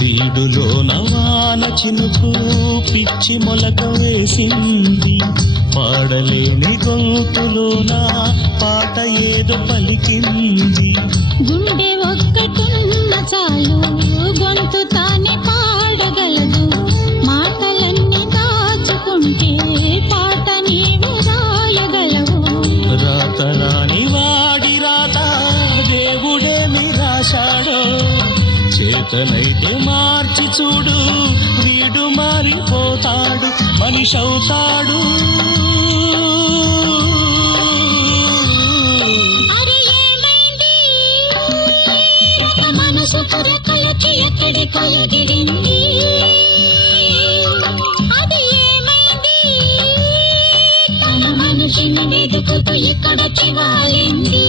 వీడులో నవాన చినుకు పిచ్చి మొలక వేసింది, పాడలేని గొంతులోన పాట ఏదో పలికింది. గుండె ఒక్కటున్న చాలు గొంతు తానే పాడగలదు, మాటలన్నీ దాచుకుంటే పాట నీవు రాయగలవు. రాత రాని వాడి రాత దేవుడేమి రాశాడో, చేతనైతే మార్చి చూడు వీడు మారిపోతాడు, మనిషవుతాడు. మనసు పురకలకి ఎక్కడికో ఎగిరింది, అది ఏమైంది? తన మనిషిని వెతుకుతూ ఇక్కడొచ్చి వాలింది.